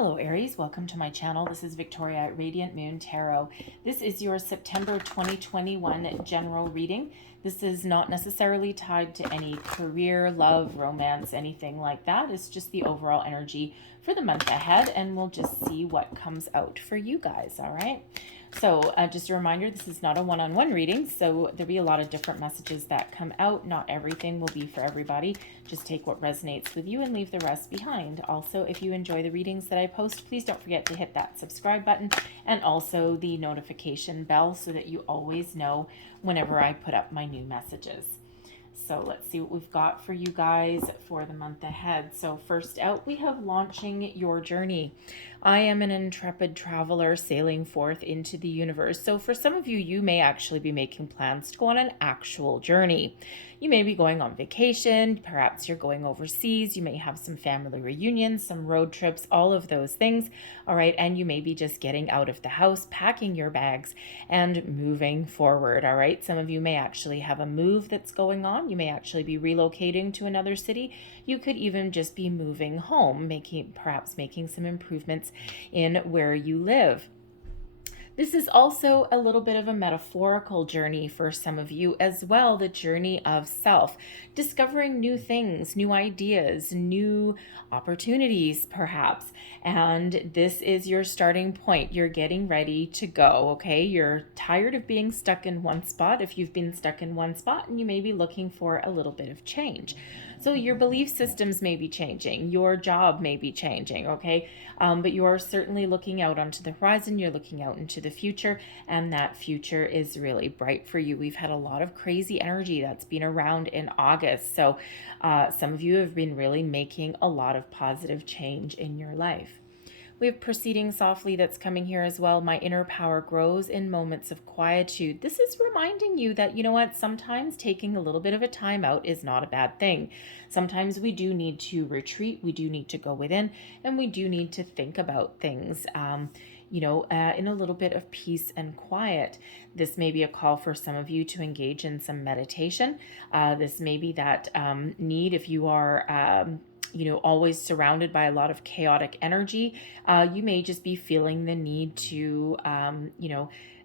Hello Aries, welcome to my channel. This is Victoria at Radiant Moon Tarot. This is your September 2021 general reading. This is not necessarily tied to any career, love, romance, anything like that. It's just the overall energy for the month ahead, and we'll just see what comes out for you guys, all right? So just a reminder, this is not a one-on-one reading, so there'll be a lot of different messages that come out. Not everything will be for everybody. Just take what resonates with you and leave the rest behind. Also, if you enjoy the readings that I post, please don't forget to hit that subscribe button and also the notification bell so that you always know whenever I put up my new messages. So let's see what we've got for you guys for the month ahead. So first out, we have launching your journey. I am an intrepid traveler sailing forth into the universe. So for some of you, you may actually be making plans to go on an actual journey. You may be going on vacation, perhaps you're going overseas, you may have some family reunions, some road trips, all of those things, all right? And you may be just getting out of the house, packing your bags, and moving forward, all right? Some of you may actually have a move that's going on. You may actually be relocating to another city. You could even just be moving home, perhaps making some improvements in where you live. This is also a little bit of a metaphorical journey for some of you as well, the journey of self, discovering new things, new ideas, new opportunities perhaps. And this is your starting point. You're getting ready to go, okay? You're tired of being stuck in one spot if you've been stuck in one spot, and you may be looking for a little bit of change. So your belief systems may be changing, your job may be changing, okay? But you are certainly looking out onto the horizon, you're looking out into the future, and that future is really bright for you. We've had a lot of crazy energy that's been around in August, so some of you have been really making a lot of positive change in your life. We have proceeding softly that's coming here as well. My inner power grows in moments of quietude. This is reminding you that, you know what, sometimes taking a little bit of a time out is not a bad thing. Sometimes we do need to retreat, we do need to go within, and we do need to think about things, in a little bit of peace and quiet. This may be a call for some of you to engage in some meditation. This may be that need if you are always surrounded by a lot of chaotic energy. You may just be feeling the need to,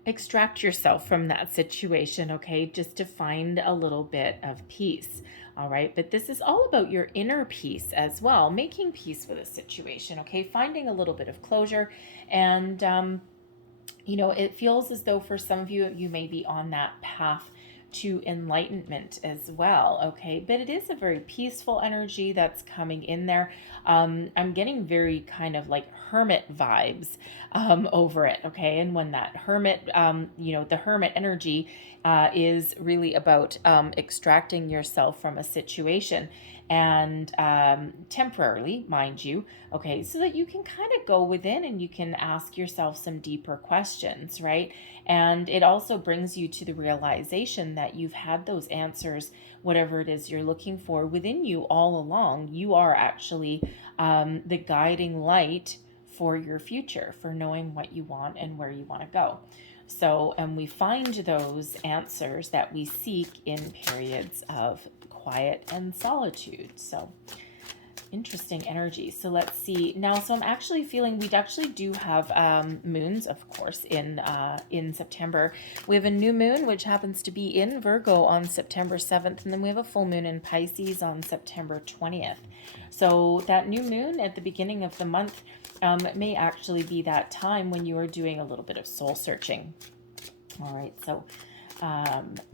extract yourself from that situation, okay? Just to find a little bit of peace, all right? But this is all about your inner peace as well, making peace with a situation, okay? Finding a little bit of closure. And, it feels as though for some of you, you may be on that path to enlightenment as well, okay? But it is a very peaceful energy that's coming in there. I'm getting very kind of like hermit vibes over it, okay? And when that hermit, the hermit energy is really about extracting yourself from a situation, and temporarily, mind you, okay, so that you can kind of go within and you can ask yourself some deeper questions, right? And it also brings you to the realization that you've had those answers, whatever it is you're looking for, within you all along. You are actually the guiding light for your future, for knowing what you want and where you want to go. So, and we find those answers that we seek in periods of quiet and solitude. So interesting energy. So let's see now. So I'm actually feeling we actually do have moons, of course, in September. We have a new moon, which happens to be in Virgo on September 7th, and then we have a full moon in Pisces on September 20th. So that new moon at the beginning of the month may actually be that time when you are doing a little bit of soul searching. All right, so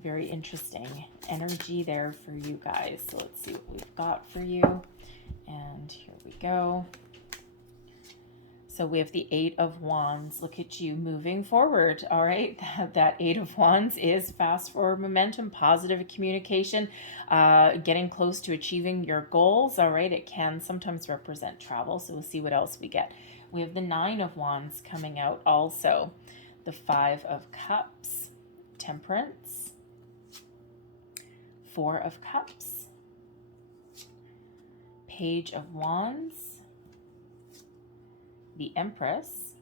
very interesting energy there for you guys. So let's see what we've got for you. And here we go. So we have the Eight of Wands. Look at you moving forward. All right. That Eight of Wands is fast forward momentum, positive communication, getting close to achieving your goals. All right. It can sometimes represent travel. So we'll see what else we get. We have the Nine of Wands coming out also. The Five of Cups, Temperance, Four of Cups, Page of Wands, the Empress,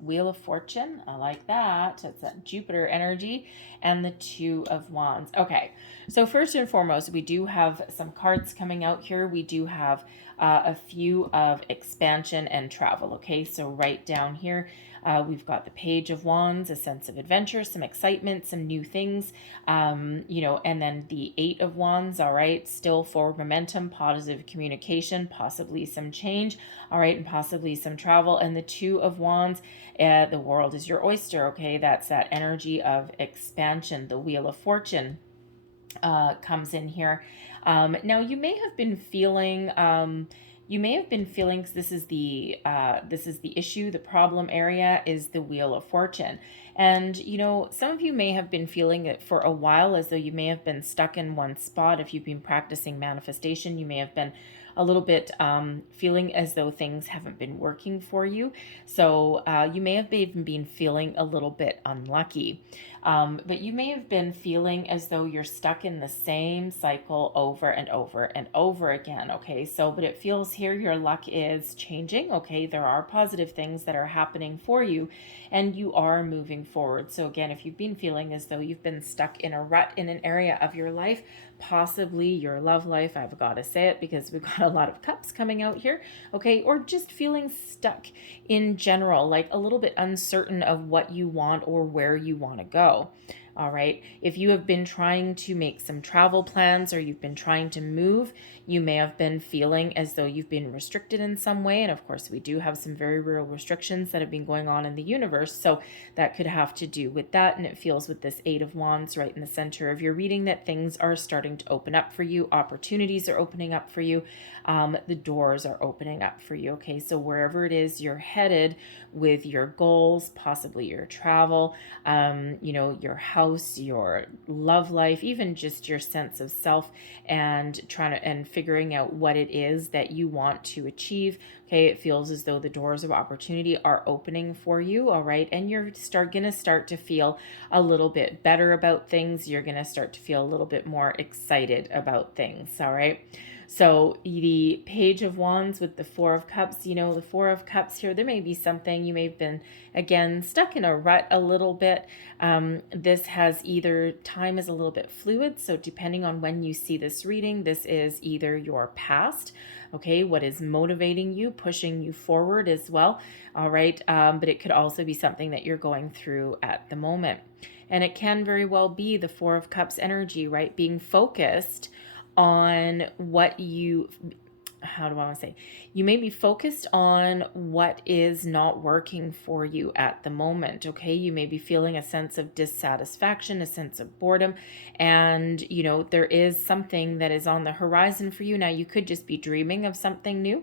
Wheel of Fortune. I like that. It's that Jupiter energy. And the Two of Wands. Okay, so first and foremost, we do have some cards coming out here. We do have a few of expansion and travel. Okay, so right down here, we've got the Page of Wands, a sense of adventure, some excitement, some new things, and then the Eight of Wands, all right, still forward momentum, positive communication, possibly some change, all right, and possibly some travel. And the Two of Wands, the world is your oyster, okay, that's that energy of expansion. The Wheel of Fortune comes in here. Now you may have been feeling, because this is the issue, the problem area is the Wheel of Fortune. And some of you may have been feeling it for a while, as though you may have been stuck in one spot. If you've been practicing manifestation, you may have been a little bit feeling as though things haven't been working for you. So you may have even been feeling a little bit unlucky. But you may have been feeling as though you're stuck in the same cycle over and over and over again. Okay, so but it feels here your luck is changing. Okay, there are positive things that are happening for you, and you are moving forward. So again, if you've been feeling as though you've been stuck in a rut in an area of your life, possibly your love life, I've got to say it because we've got a lot of cups coming out here, okay, or just feeling stuck in general, like a little bit uncertain of what you want or where you want to go. All right. If you have been trying to make some travel plans or you've been trying to move, you may have been feeling as though you've been restricted in some way. And of course, we do have some very real restrictions that have been going on in the universe. So that could have to do with that. And it feels with this Eight of Wands right in the center of your reading that things are starting to open up for you. Opportunities are opening up for you. The doors are opening up for you. Okay. So wherever it is you're headed with your goals, possibly your travel, your house, your love life, even just your sense of self, and figuring out what it is that you want to achieve. Okay, it feels as though the doors of opportunity are opening for you, all right? And you're gonna start to feel a little bit better about things. You're gonna start to feel a little bit more excited about things, all right? So the Page of Wands with the Four of Cups, the Four of Cups here, there may be something you may have been, again, stuck in a rut a little bit. This has either, time is a little bit fluid, so depending on when you see this reading, this is either your past, okay, what is motivating you, pushing you forward as well, all right, but it could also be something that you're going through at the moment. And it can very well be the Four of Cups energy, right, being focused on what you, how do I want to say, you may be focused on what is not working for you at the moment, okay? You may be feeling a sense of dissatisfaction, a sense of boredom, and there is something that is on the horizon for you. Now you could just be dreaming of something new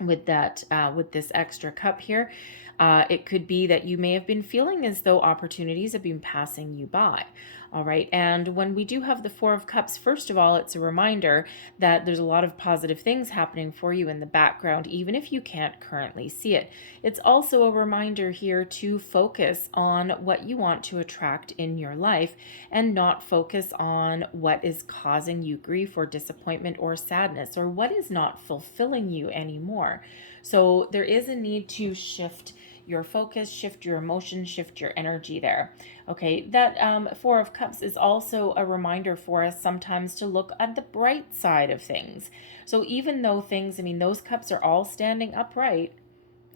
with that, with this extra cup here. It could be that you may have been feeling as though opportunities have been passing you by. All right. And when we do have the Four of Cups, first of all, it's a reminder that there's a lot of positive things happening for you in the background, even if you can't currently see it. It's also a reminder here to focus on what you want to attract in your life and not focus on what is causing you grief or disappointment or sadness or what is not fulfilling you anymore. So there is a need to shift your focus, shift your emotion, shift your energy there. Okay, that Four of Cups is also a reminder for us sometimes to look at the bright side of things. So even though things, those cups are all standing upright,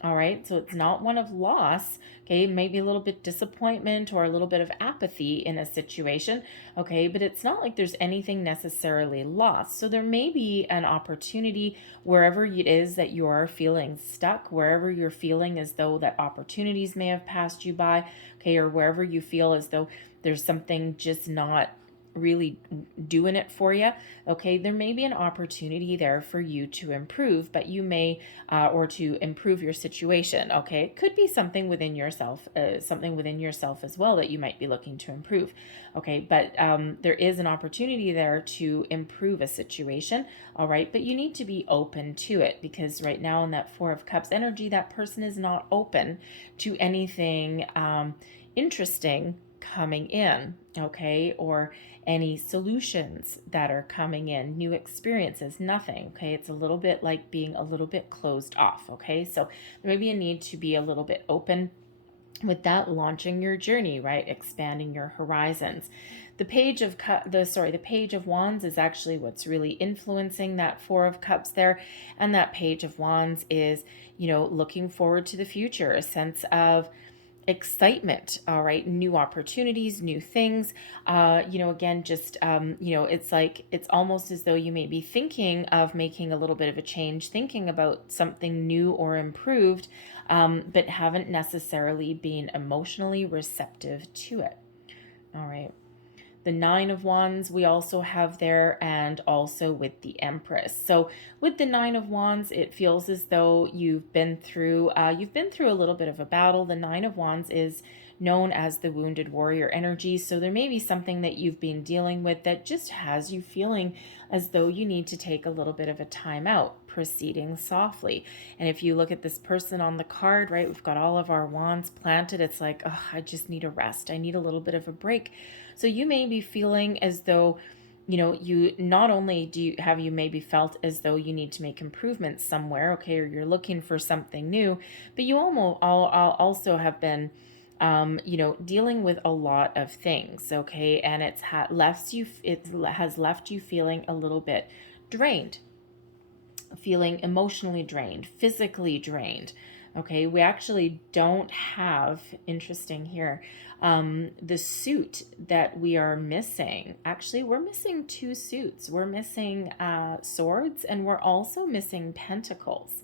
all right, so it's not one of loss, okay, maybe a little bit disappointment or a little bit of apathy in a situation, okay, but it's not like there's anything necessarily lost. So there may be an opportunity wherever it is that you are feeling stuck, wherever you're feeling as though that opportunities may have passed you by, okay, or wherever you feel as though there's something just not really doing it for you, okay, there may be an opportunity there for you to improve, but you may or to improve your situation, okay? It could be something within yourself as well that you might be looking to improve, okay? But there is an opportunity there to improve a situation, all right? But you need to be open to it, because right now in that Four of Cups energy, that person is not open to anything interesting coming in, okay, or any solutions that are coming in, new experiences, nothing, okay? It's a little bit like being a little bit closed off, okay? So there may be a need to be a little bit open with that, launching your journey, right? Expanding your horizons. The page of the page of wands is actually what's really influencing that four of cups there. And that page of wands is, looking forward to the future, a sense of excitement, all right, new opportunities, new things. Again, just it's almost as though you may be thinking of making a little bit of a change, thinking about something new or improved, but haven't necessarily been emotionally receptive to it. All right. The Nine of Wands we also have there, and also with the Empress. So with the Nine of Wands, it feels as though you've been through a little bit of a battle. The Nine of Wands is known as the wounded warrior energy. So there may be something that you've been dealing with that just has you feeling as though you need to take a little bit of a time out, proceeding softly. And if you look at this person on the card, right, we've got all of our wands planted. It's like, oh, I just need a rest. I need a little bit of a break. So you may be feeling as though, you not only have you maybe felt as though you need to make improvements somewhere, okay, or you're looking for something new, but you also have been, dealing with a lot of things, okay, and it has left you feeling a little bit drained, feeling emotionally drained, physically drained. Okay, we actually don't have, interesting here, the suit that we are missing. Actually, we're missing two suits. We're missing swords, and we're also missing pentacles.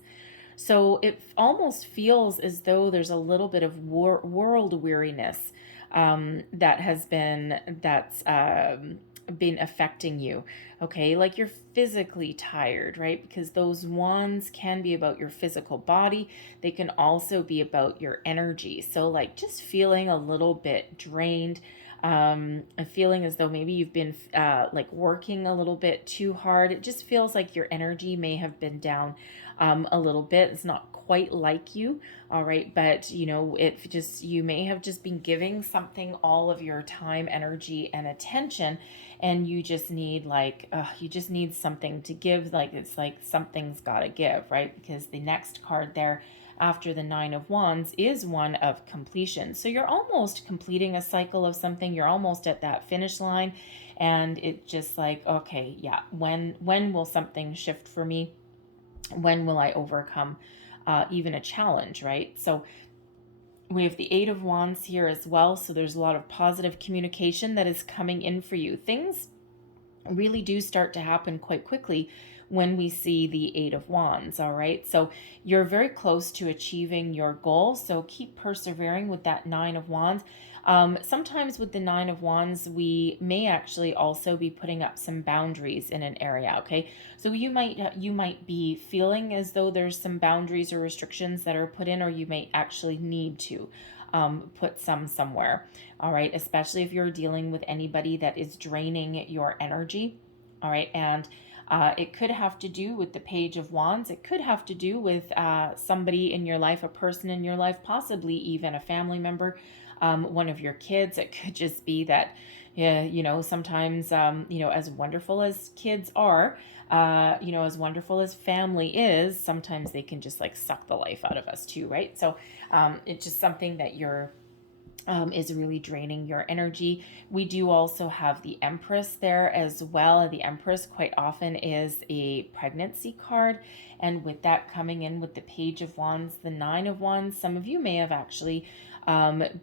So it almost feels as though there's a little bit of world weariness that's been affecting you. Okay, like you're physically tired, right? Because those wands can be about your physical body. They can also be about your energy. So like just feeling a little bit drained, feeling as though maybe you've been like working a little bit too hard. It just feels like your energy may have been down a little bit. It's not quite like you, all right, but you may have just been giving something all of your time, energy, and attention, and you just need something to give. Like it's like something's got to give, right? Because the next card there after the Nine of Wands is one of completion. So you're almost completing a cycle of something. You're almost at that finish line, and it's just like, okay, yeah, when will something shift for me? When will I overcome even a challenge, right? So we have the Eight of Wands here as well. So there's a lot of positive communication that is coming in for you. Things really do start to happen quite quickly when we see the Eight of Wands, all right? So you're very close to achieving your goal. So keep persevering with that Nine of Wands. Sometimes with the Nine of Wands, we may actually also be putting up some boundaries in an area, okay? So you might be feeling as though there's some boundaries or restrictions that are put in, or you may actually need to put some somewhere, all right? Especially if you're dealing with anybody that is draining your energy, all right? And it could have to do with the Page of Wands. It could have to do with somebody in your life, a person in your life, possibly even a family member, one of your kids. It could just be that, sometimes, as wonderful as kids are, as wonderful as family is, sometimes they can just like suck the life out of us too, right? So it's just something that is really draining your energy. We do also have the Empress there as well. The Empress quite often is a pregnancy card, and with that coming in with the Page of Wands, the Nine of Wands, some of you may have actually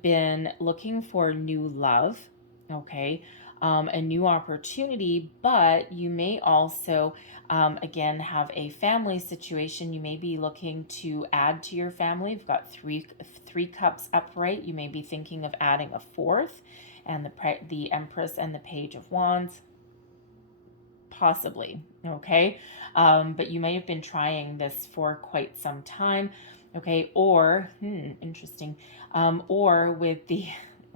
been looking for new love, okay, a new opportunity, but you may also again have a family situation. You may be looking to add to your family. You've got three cups upright. You may be thinking of adding a fourth, and the Empress and the Page of Wands, possibly, okay, but you may have been trying this for quite some time, okay, or interesting, or with the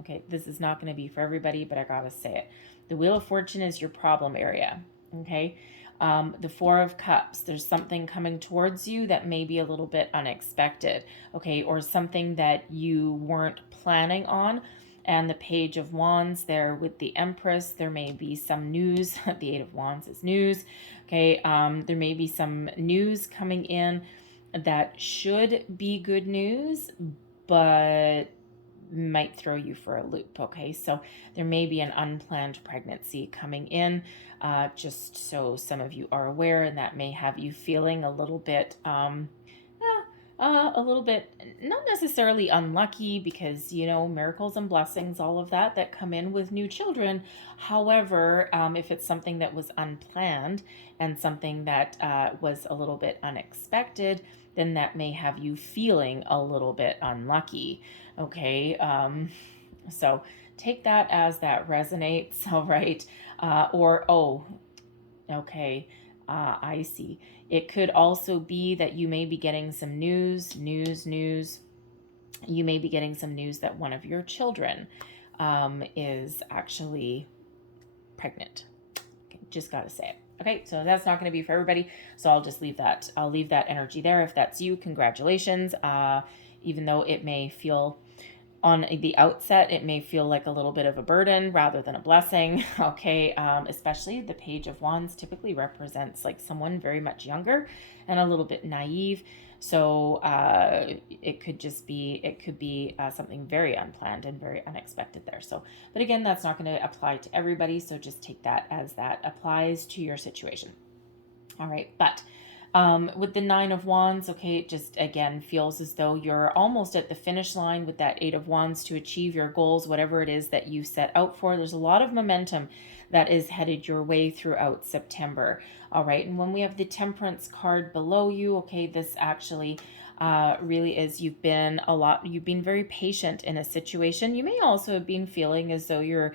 okay, this is not going to be for everybody, but I gotta say it. The Wheel of Fortune is your problem area, okay? The Four of Cups, there's something coming towards you that may be a little bit unexpected, okay? Or something that you weren't planning on. And the Page of Wands there with the Empress, there may be some news. The Eight of Wands is news, okay? There may be some news coming in that should be good news, but might throw you for a loop. Okay, so there may be an unplanned pregnancy coming in, just so some of you are aware, and that may have you feeling a little bit, not necessarily unlucky, because, you know, miracles and blessings, all of that come in with new children. However, if it's something that was unplanned and something that was a little bit unexpected, then that may have you feeling a little bit unlucky. Okay. So take that as that resonates. All right. Okay. I see. It could also be that you may be getting some news. You may be getting some news that one of your children is actually pregnant. Okay, just got to say it. Okay, so that's not going to be for everybody. So I'll just leave that. I'll leave that energy there. If that's you, congratulations. Even though it may feel, on the outset, it may feel like a little bit of a burden rather than a blessing. Okay, especially the Page of Wands typically represents like someone very much younger and a little bit naive. So it could be something very unplanned and very unexpected there. So, but again, that's not going to apply to everybody. So just take that as that applies to your situation. All right, but with the Nine of Wands, okay, it just again feels as though you're almost at the finish line with that Eight of Wands to achieve your goals, whatever it is that you set out for. There's a lot of momentum that is headed your way throughout September. All right, and when we have the Temperance card below you, okay, this actually really is, you've been very patient in a situation. You may also have been feeling as though you're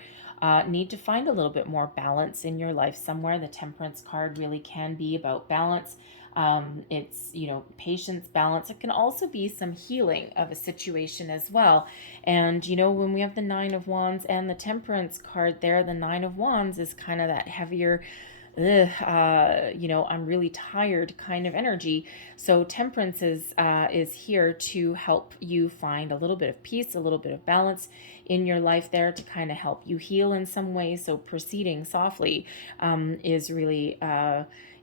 need to find a little bit more balance in your life somewhere. The Temperance card really can be about balance. It's, you know, patience, balance. It can also be some healing of a situation as well. And, you know, when we have the Nine of Wands and the Temperance card there, the Nine of Wands is kind of that heavier, you know, I'm really tired kind of energy. So Temperance is here to help you find a little bit of peace, a little bit of balance in your life there, to kind of help you heal in some way. So proceeding softly is really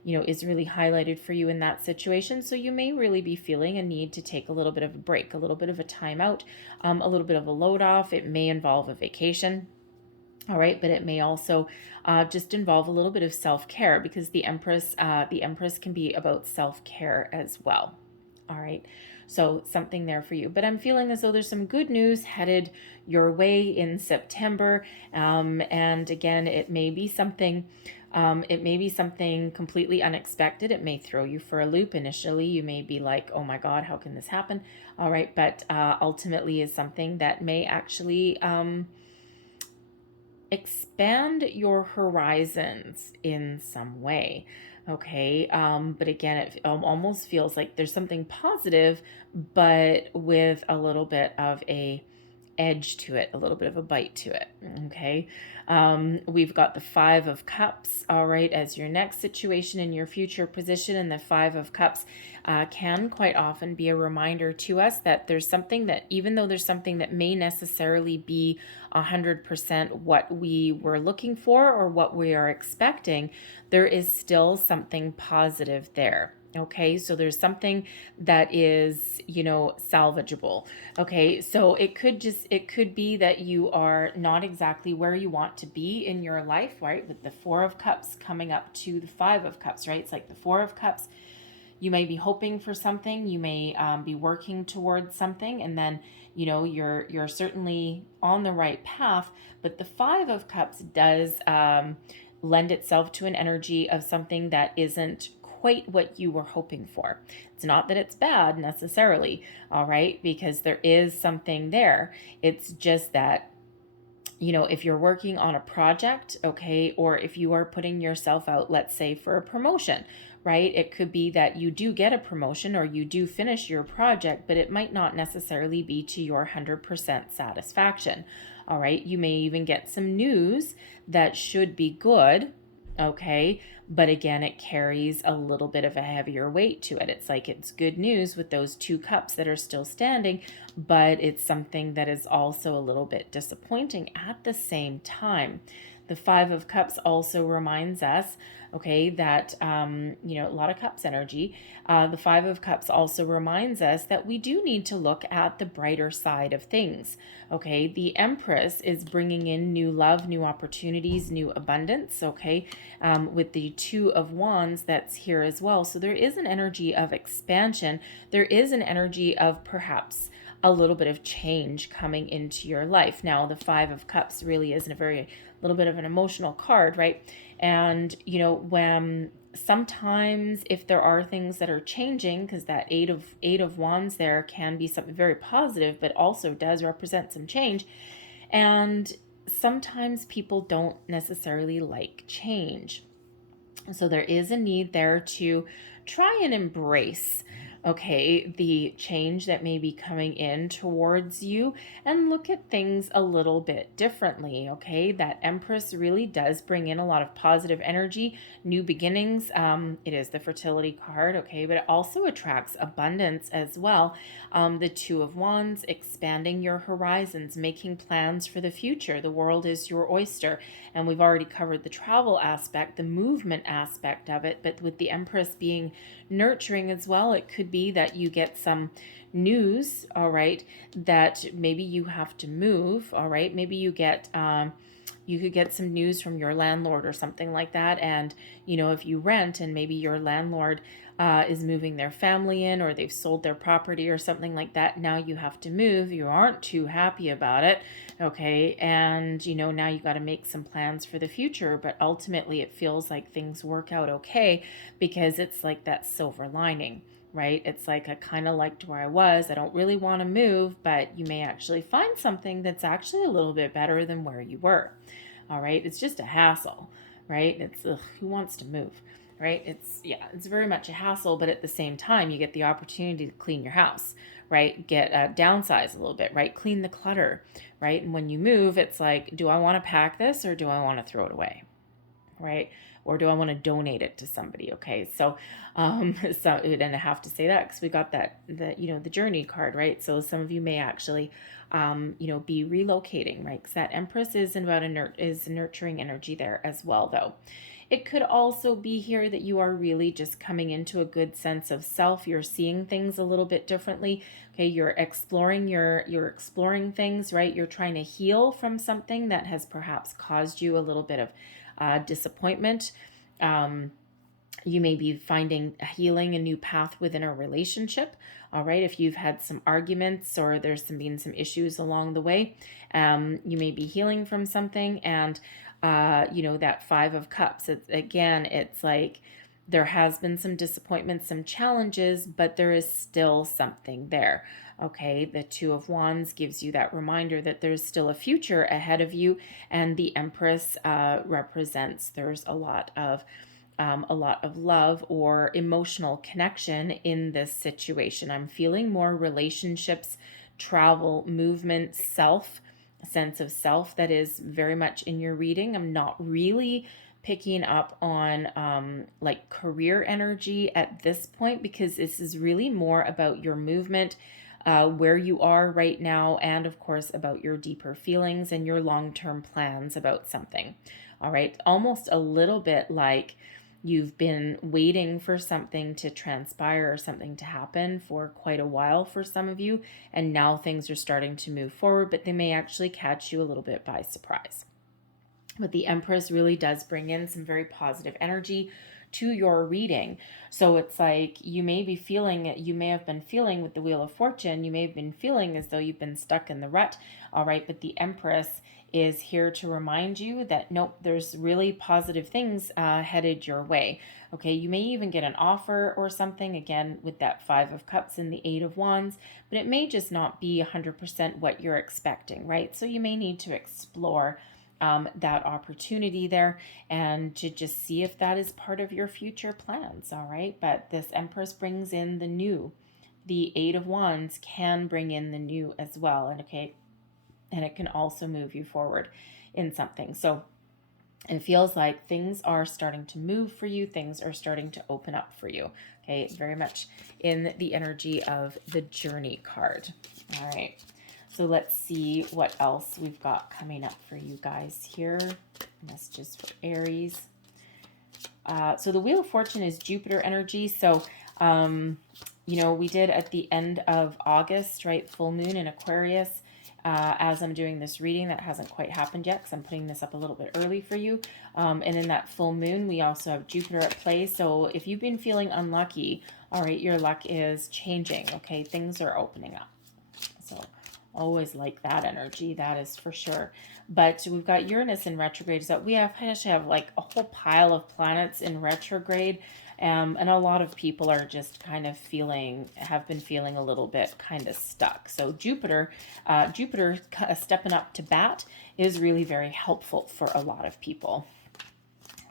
is really highlighted for you in that situation. So you may really be feeling a need to take a little bit of a break, a little bit of a time out, a little bit of a load off. It may involve a vacation. All right, but it may also just involve a little bit of self-care, because the Empress can be about self-care as well. All right, so something there for you. But I'm feeling as though there's some good news headed your way in September. And again, it may be something completely unexpected. It may throw you for a loop. Initially, you may be like, oh my God, how can this happen? All right, but ultimately is something that may actually expand your horizons in some way. Okay, but again, it almost feels like there's something positive, but with a little bit of a edge to it, a little bit of a bite to it. Okay, we've got the Five of Cups, all right, as your next situation in your future position. And the Five of Cups can quite often be a reminder to us that there's something that, even though there's something that may necessarily be 100% what we were looking for or what we are expecting, there is still something positive there. Okay, so there's something that is, you know, salvageable. Okay, so it could be that you are not exactly where you want to be in your life, right? With the Four of Cups coming up to the Five of Cups, right? It's like the Four of Cups, you may be hoping for something, you may be working towards something, and then, you know, you're certainly on the right path. But the Five of Cups does lend itself to an energy of something that isn't quite what you were hoping for. It's not that it's bad necessarily, all right, because there is something there. It's just that, you know, if you're working on a project, okay, or if you are putting yourself out, let's say for a promotion, right? It could be that you do get a promotion or you do finish your project, but it might not necessarily be to your 100% satisfaction. All right, you may even get some news that should be good, okay, but again, it carries a little bit of a heavier weight to it. It's like it's good news with those two cups that are still standing, but it's something that is also a little bit disappointing at the same time. The Five of Cups also reminds us, okay, that, you know, a lot of cups energy. The Five of Cups also reminds us that we do need to look at the brighter side of things, okay? The Empress is bringing in new love, new opportunities, new abundance, okay? With the Two of Wands that's here as well. So there is an energy of expansion. There is an energy of perhaps a little bit of change coming into your life. Now, the Five of Cups really isn't a very little bit of an emotional card, right? And, you know, when sometimes if there are things that are changing, because that eight of wands there can be something very positive, but also does represent some change. And sometimes people don't necessarily like change. So there is a need there to try and embrace, okay, the change that may be coming in towards you and look at things a little bit differently, okay? That Empress really does bring in a lot of positive energy, new beginnings. It is the fertility card, okay, but it also attracts abundance as well. The Two of Wands, expanding your horizons, making plans for the future. The world is your oyster, and we've already covered the travel aspect, the movement aspect of it, but with the Empress being nurturing as well, it could be that you get some news, all right, that maybe you have to move, all right, maybe you get you could get some news from your landlord or something like that. And you know, if you rent and maybe your landlord is moving their family in, or they've sold their property or something like that, now you have to move, you aren't too happy about it, okay, and you know, now you got to make some plans for the future, but ultimately it feels like things work out okay, because it's like that silver lining, right? It's like, I kind of liked where I was, I don't really want to move, but you may actually find something that's actually a little bit better than where you were. All right, it's just a hassle, right? It's who wants to move, right? It's, yeah, it's very much a hassle, but at the same time, you get the opportunity to clean your house, right? Get downsize a little bit, right? Clean the clutter, right? And when you move, it's like, do I want to pack this or do I want to throw it away, right? Or do I want to donate it to somebody? Okay, so so and I have to say that because we got that you know, the journey card, right? So some of you may actually you know, be relocating, right? Because that Empress is about is nurturing energy there as well, though. It could also be here that you are really just coming into a good sense of self. You're seeing things a little bit differently. Okay, you're exploring you're exploring things, right? You're trying to heal from something that has perhaps caused you a little bit of disappointment. You may be finding healing a new path within a relationship. All right, if you've had some arguments or there's been some issues along the way, you may be healing from something. And you know, that Five of Cups, it's like there has been some disappointments, some challenges, but there is still something there. Okay, the Two of Wands gives you that reminder that there's still a future ahead of you, and the Empress represents there's a lot of love or emotional connection in this situation. I'm feeling more relationships, travel, movement, self, a sense of self that is very much in your reading. I'm not really picking up on like career energy at this point, because this is really more about your movement, where you are right now, and of course about your deeper feelings and your long-term plans about something. All right, almost a little bit like you've been waiting for something to transpire or something to happen for quite a while for some of you, and now things are starting to move forward, but they may actually catch you a little bit by surprise. But the Empress really does bring in some very positive energy to your reading. So it's like you may have been feeling with the Wheel of Fortune, you may have been feeling as though you've been stuck in the rut. All right, but the Empress is here to remind you that nope, there's really positive things headed your way. Okay, you may even get an offer or something, again with that Five of Cups and the Eight of Wands, but it may just not be 100% what you're expecting, right? So you may need to explore that opportunity there and to just see if that is part of your future plans. All right, but this Empress brings in the new. The Eight of Wands can bring in the new as well, and okay, and it can also move you forward in something. So it feels like things are starting to move for you, things are starting to open up for you. Okay, very much in the energy of the Journey card. All right, so let's see what else we've got coming up for you guys here. Messages for Aries. So the Wheel of Fortune is Jupiter energy. So, we did at the end of August, right? Full moon in Aquarius. As I'm doing this reading, that hasn't quite happened yet because I'm putting this up a little bit early for you. And in that full moon, we also have Jupiter at play. So if you've been feeling unlucky, all right, your luck is changing. Okay, things are opening up. So always like that energy, that is for sure. But we've got Uranus in retrograde. So we actually have like a whole pile of planets in retrograde. And a lot of people are just kind of have been feeling a little bit kind of stuck. So Jupiter stepping up to bat is really very helpful for a lot of people.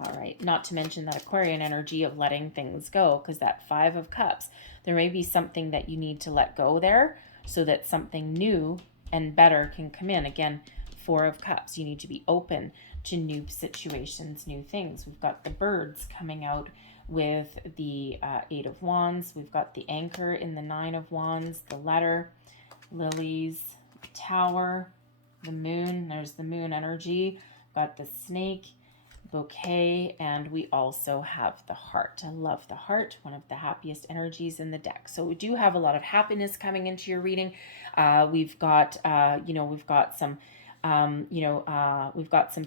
All right, not to mention that Aquarian energy of letting things go, because that Five of Cups, there may be something that you need to let go there so that something new and better can come in. Again, Four of Cups, you need to be open to new situations, new things. We've got the birds coming out with the Eight of Wands. We've got the anchor in the Nine of Wands, the letter, lilies, tower, the moon. There's the moon energy. Got the snake, bouquet, and we also have the heart. I love the heart, one of the happiest energies in the deck. So we do have a lot of happiness coming into your reading. We've got some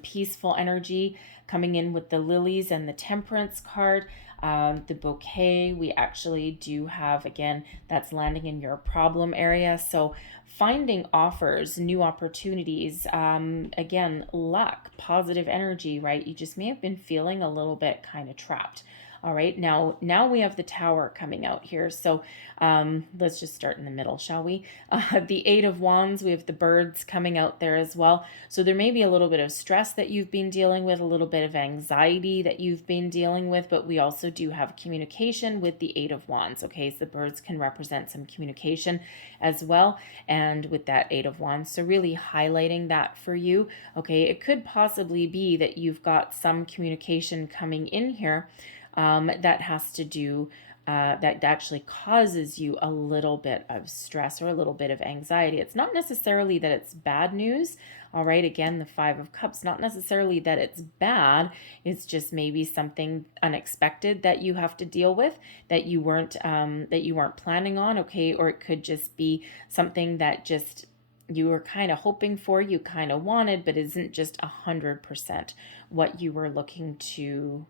peaceful energy coming in with the lilies and the temperance card. The bouquet, we actually do have, again, that's landing in your problem area. So finding offers, new opportunities, again, luck, positive energy, right? You just may have been feeling a little bit kind of trapped. All right, now we have the tower coming out here. So let's just start in the middle, shall we? The Eight of Wands, we have the birds coming out there as well. So there may be a little bit of stress that you've been dealing with, a little bit of anxiety that you've been dealing with, but we also do have communication with the Eight of Wands. Okay, so the birds can represent some communication as well, and with that Eight of Wands, so really highlighting that for you. Okay, it could possibly be that you've got some communication coming in here that has to do, that actually causes you a little bit of stress or a little bit of anxiety. It's not necessarily that it's bad news. All right, again, the Five of Cups, not necessarily that it's bad. It's just maybe something unexpected that you have to deal with that you weren't planning on. Okay, or it could just be something that just you were kind of hoping for, you kind of wanted, but isn't just 100% what you were looking to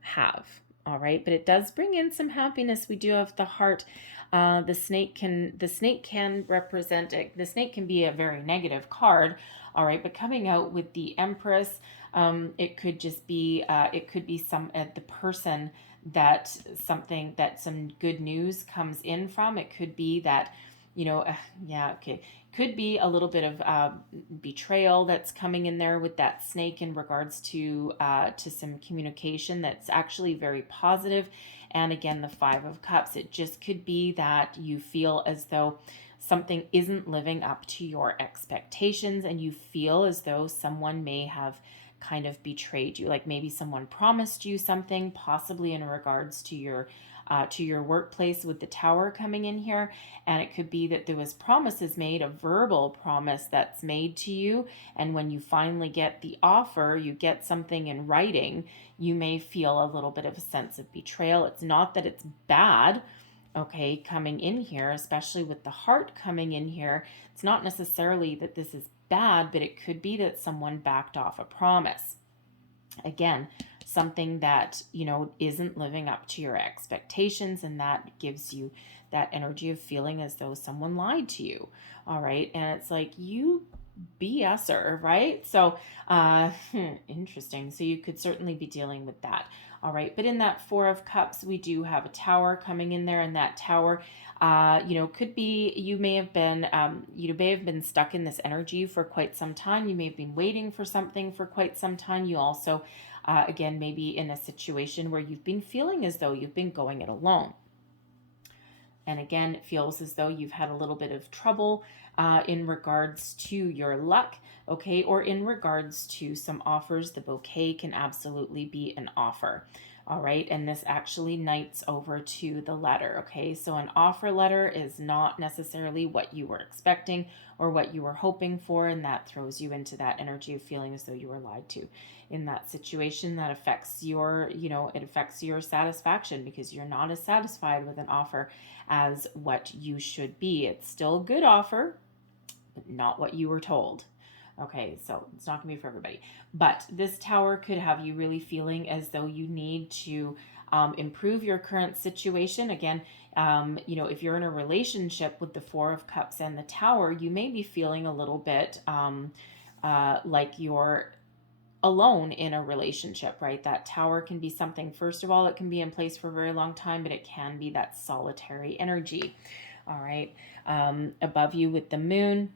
have. All right, but it does bring in some happiness. We do have the heart. The snake can represent it. The snake can be a very negative card. All right, but coming out with the Empress, it could just be the person that some good news comes in from. It could be that could be a little bit of betrayal that's coming in there with that snake in regards to some communication that's actually very positive. And again, the Five of Cups, it just could be that you feel as though something isn't living up to your expectations, and you feel as though someone may have kind of betrayed you. Like maybe someone promised you something, possibly in regards to your workplace with the tower coming in here. And it could be that there was promises made, a verbal promise that's made to you. And when you finally get the offer, you get something in writing, you may feel a little bit of a sense of betrayal. It's not that it's bad, okay, coming in here, especially with the heart coming in here. It's not necessarily that this is bad, but it could be that someone backed off a promise. Again, something that, isn't living up to your expectations, and that gives you that energy of feeling as though someone lied to you. All right. And it's like, you BSer, right? So, interesting. So you could certainly be dealing with that. All right. But in that Four of Cups, we do have a tower coming in there, and that tower, could be, you may have been stuck in this energy for quite some time. You may have been waiting for something for quite some time. You also, again, maybe in a situation where you've been feeling as though you've been going it alone. And again, it feels as though you've had a little bit of trouble in regards to your luck, okay, or in regards to some offers. The bouquet can absolutely be an offer. All right, and this actually knights over to the letter. Okay, so an offer letter is not necessarily what you were expecting or what you were hoping for, and that throws you into that energy of feeling as though you were lied to in that situation. That affects your, it affects your satisfaction because you're not as satisfied with an offer as what you should be. It's still a good offer, but not what you were told. Okay, so it's not going to be for everybody. But this tower could have you really feeling as though you need to improve your current situation. Again, if you're in a relationship with the Four of Cups and the Tower, you may be feeling a little bit like you're alone in a relationship, right? That tower can be something, first of all, it can be in place for a very long time, but it can be that solitary energy. All right. Above you with the moon.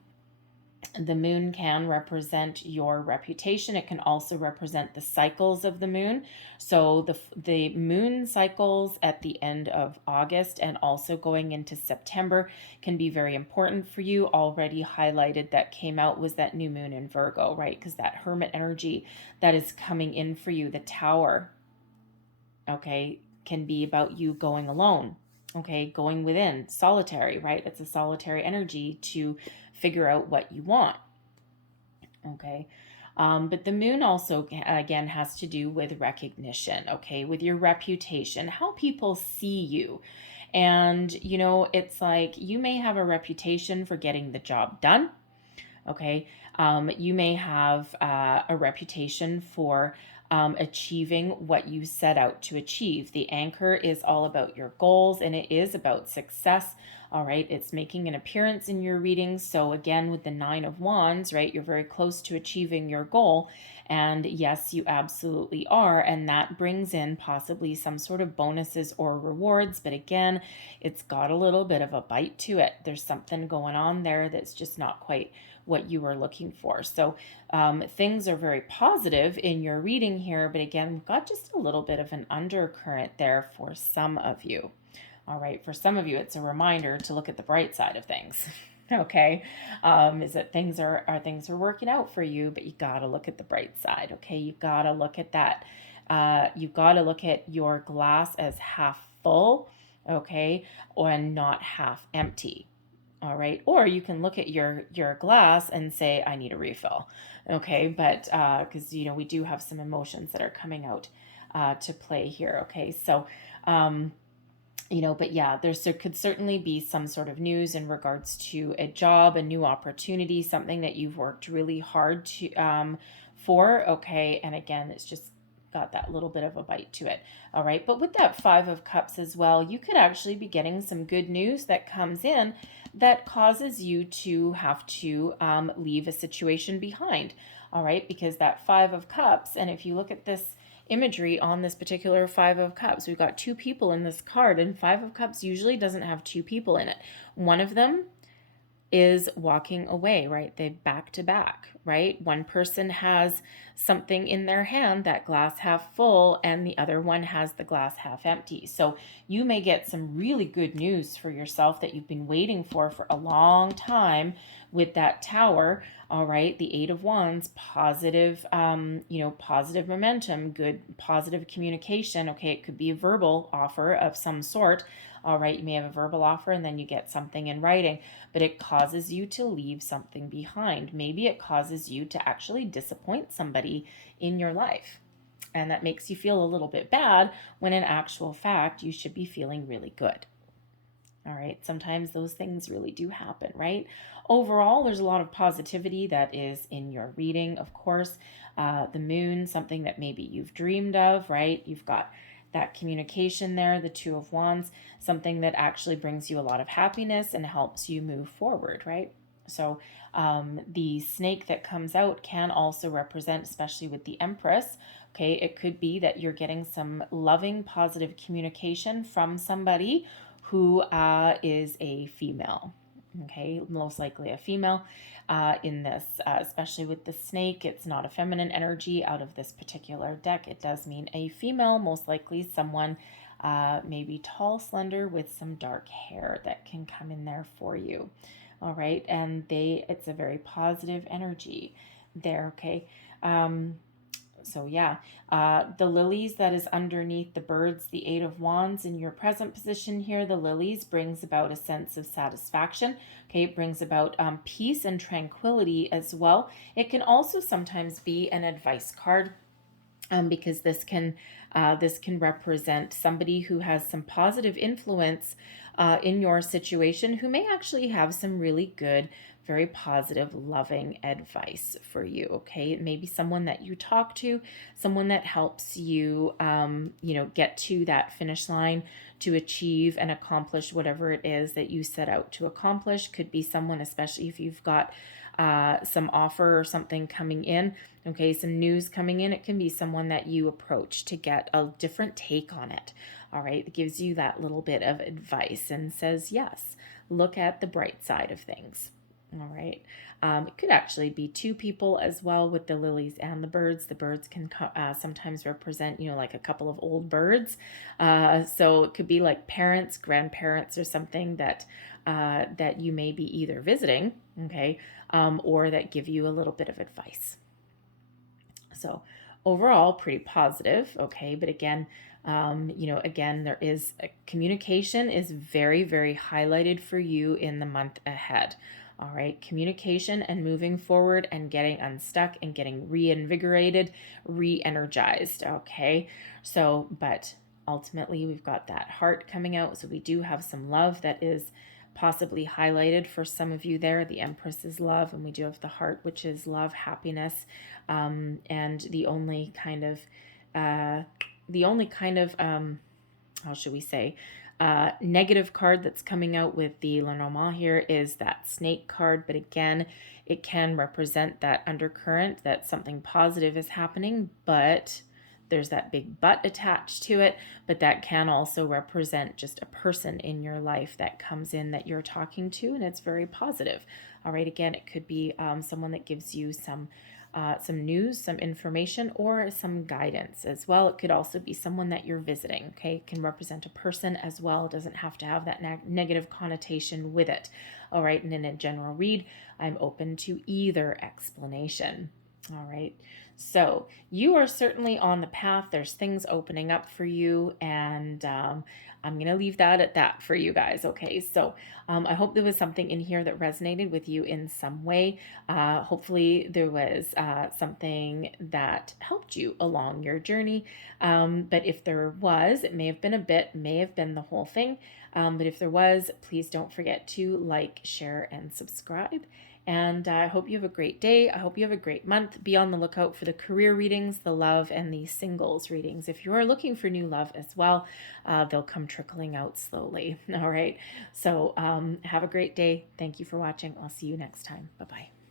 The moon can represent your reputation. It can also represent the cycles of the moon. So the moon cycles at the end of August and also going into September can be very important for you. Already highlighted that came out was that new moon in Virgo, right? Because that hermit energy that is coming in for you, the tower, okay, can be about you going alone. Okay, going within, solitary, right? It's a solitary energy to figure out what you want. Okay. But the moon also, again, has to do with recognition, okay, with your reputation, how people see you. And, it's like you may have a reputation for getting the job done, okay? You may have a reputation for achieving what you set out to achieve. The anchor is all about your goals and it is about success. All right, it's making an appearance in your readings. So again, with the Nine of Wands, right, you're very close to achieving your goal. And yes, you absolutely are. And that brings in possibly some sort of bonuses or rewards. But again, it's got a little bit of a bite to it. There's something going on there that's just not quite what you were looking for. So things are very positive in your reading here. But again, we've got just a little bit of an undercurrent there for some of you. All right, for some of you, it's a reminder to look at the bright side of things. Okay, is that things are working out for you, but you got to look at the bright side. Okay, you got to look at that. You've got to look at your glass as half full, okay, or not half empty. All right, or you can look at your glass and say, I need a refill. Okay, but because we do have some emotions that are coming out to play here. Okay, so but yeah, there could certainly be some sort of news in regards to a job, a new opportunity, something that you've worked really hard to for. Okay, and again, it's just got that little bit of a bite to it. All right, but with that Five of Cups as well, you could actually be getting some good news that comes in that causes you to have to leave a situation behind. All right, because that Five of Cups, and if you look at this imagery on this particular Five of Cups, we've got two people in this card, and Five of Cups usually doesn't have two people in it. One of them is walking away, right? They back to back, right? One person has something in their hand, that glass half full, and the other one has the glass half empty. So you may get some really good news for yourself that you've been waiting for a long time with that Tower. All right, the Eight of Wands, positive, positive momentum, good positive communication. Okay, it could be a verbal offer of some sort. All right, you may have a verbal offer and then you get something in writing, but it causes you to leave something behind. Maybe it causes you to actually disappoint somebody in your life. And that makes you feel a little bit bad when in actual fact, you should be feeling really good. All right, sometimes those things really do happen, right? Overall, there's a lot of positivity that is in your reading, of course. The moon, something that maybe you've dreamed of, right? You've got that communication there, the Two of Wands, something that actually brings you a lot of happiness and helps you move forward, right? So the snake that comes out can also represent, especially with the Empress, okay, it could be that you're getting some loving, positive communication from somebody who is a female, okay, most likely a female in this, especially with the snake. It's not a feminine energy out of this particular deck. It does mean a female, most likely someone maybe tall, slender, with some dark hair that can come in there for you. All right, and it's a very positive energy there, okay. So yeah, the lilies that is underneath the birds, the Eight of Wands in your present position here, the lilies brings about a sense of satisfaction. Okay, it brings about peace and tranquility as well. It can also sometimes be an advice card, because this can represent somebody who has some positive influence in your situation, who may actually have some really good, very positive, loving advice for you. Okay, it may be someone that you talk to, someone that helps you, get to that finish line to achieve and accomplish whatever it is that you set out to accomplish. Could be someone, especially if you've got some offer or something coming in, okay, some news coming in. It can be someone that you approach to get a different take on it. All right, it gives you that little bit of advice and says, yes, look at the bright side of things. All right. It could actually be two people as well with the lilies and the birds. The birds can sometimes represent, like a couple of old birds. So it could be like parents, grandparents, or something that you may be either visiting, okay, or that give you a little bit of advice. So overall, pretty positive, okay. But again, again, there is communication is very, very highlighted for you in the month ahead. All right, communication and moving forward and getting unstuck and getting reinvigorated, re-energized. Okay, so but ultimately we've got that heart coming out, so we do have some love that is possibly highlighted for some of you there. The Empress is love, and we do have the heart, which is love, happiness, and the only kind of how should we say, negative card that's coming out with the Lenormand here is that snake card. But again, it can represent that undercurrent that something positive is happening, but there's that big but attached to it. But that can also represent just a person in your life that comes in that you're talking to, and it's very positive. All right, again, it could be someone that gives you some news, some information, or some guidance as well. It could also be someone that you're visiting. Okay, it can represent a person as well. It doesn't have to have that negative connotation with it. All right, and in a general read, I'm open to either explanation. All right, so you are certainly on the path. There's things opening up for you, and I'm going to leave that at that for you guys. Okay, so I hope there was something in here that resonated with you in some way. Hopefully there was something that helped you along your journey. But if there was, it may have been a bit, may have been the whole thing. But if there was, please don't forget to like, share, and subscribe. And I hope you have a great day. I hope you have a great month. Be on the lookout for the career readings, the love, and the singles readings. If you are looking for new love as well, they'll come trickling out slowly. All right. So have a great day. Thank you for watching. I'll see you next time. Bye-bye.